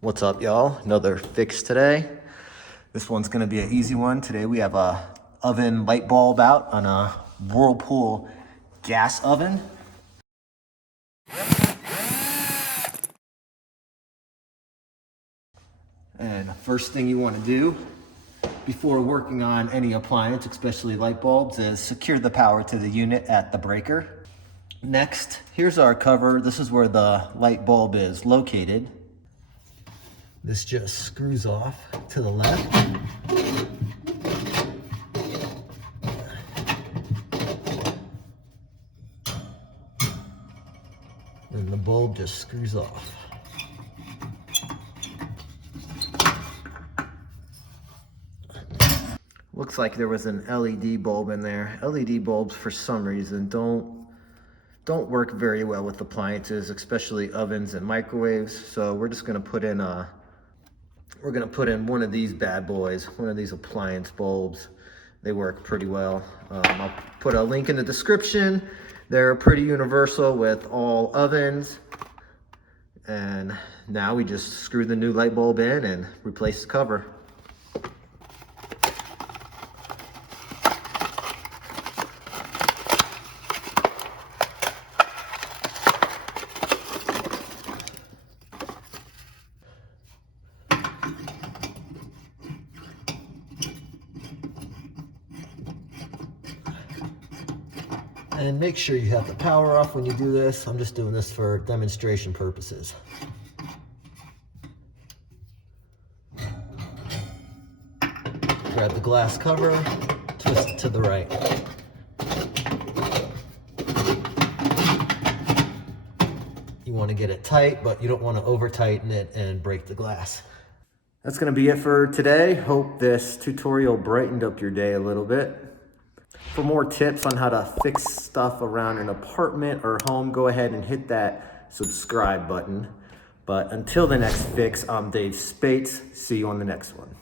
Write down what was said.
What's up, y'all? Another fix today. This one's gonna be an easy one. Today we have a oven light bulb out on a Whirlpool gas oven. And first thing you wanna do before working on any appliance, especially light bulbs, is secure the power to the unit at the breaker. Next, here's our cover. This is where the light bulb is located. This just screws off to the left. And the bulb just screws off. Looks like there was an LED bulb in there. LED bulbs, for some reason, don't work very well with appliances, especially ovens and microwaves. So we're just gonna put in one of these bad boys, one of these appliance bulbs. They work pretty well. I'll put a link in the description. They're pretty universal with all ovens. And now we just screw the new light bulb in and replace the cover. And make sure you have the power off when you do this. I'm just doing this for demonstration purposes. Grab the glass cover, twist it to the right. You want to get it tight, but you don't want to over tighten it and break the glass. That's going to be it for today. Hope this tutorial brightened up your day a little bit. For more tips on how to fix stuff around an apartment or home, go ahead and hit that subscribe button. But until the next fix, I'm Dave Spates. See you on the next one.